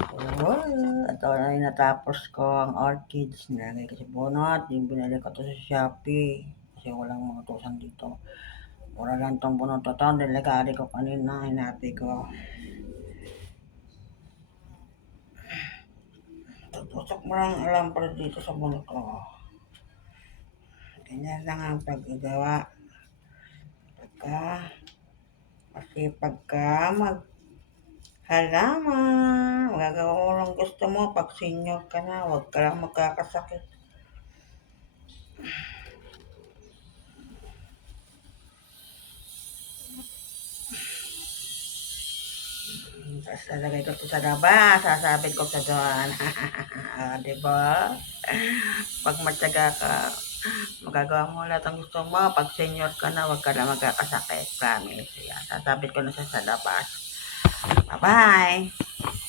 Oo, ito na yung natapos ko ang orchids. Nilagay ko sa bunot. Yung binili ko to sa Shopee. Kasi walang mga utusan dito. Mura lang tong bunot to. Delikari ko kanina. Hinapi ko. Tutusok mo lang alam pa dito sa bunot ko. Ganyan lang ang paggagawa. Kasi pagka halaman, magagawa mo lang gusto mo pag senior ka na, huwag ka lang magkakasakit. Tapos lalagay ko ito sa labas, sasabit ko sa doon. Diba? Pag matyaga ka, magagawa mo lahat ang gusto mo. Pag senior ka na, huwag ka na magkakasakit. Promise. Yan, sasabit ko na siya sa labas. Bye-bye!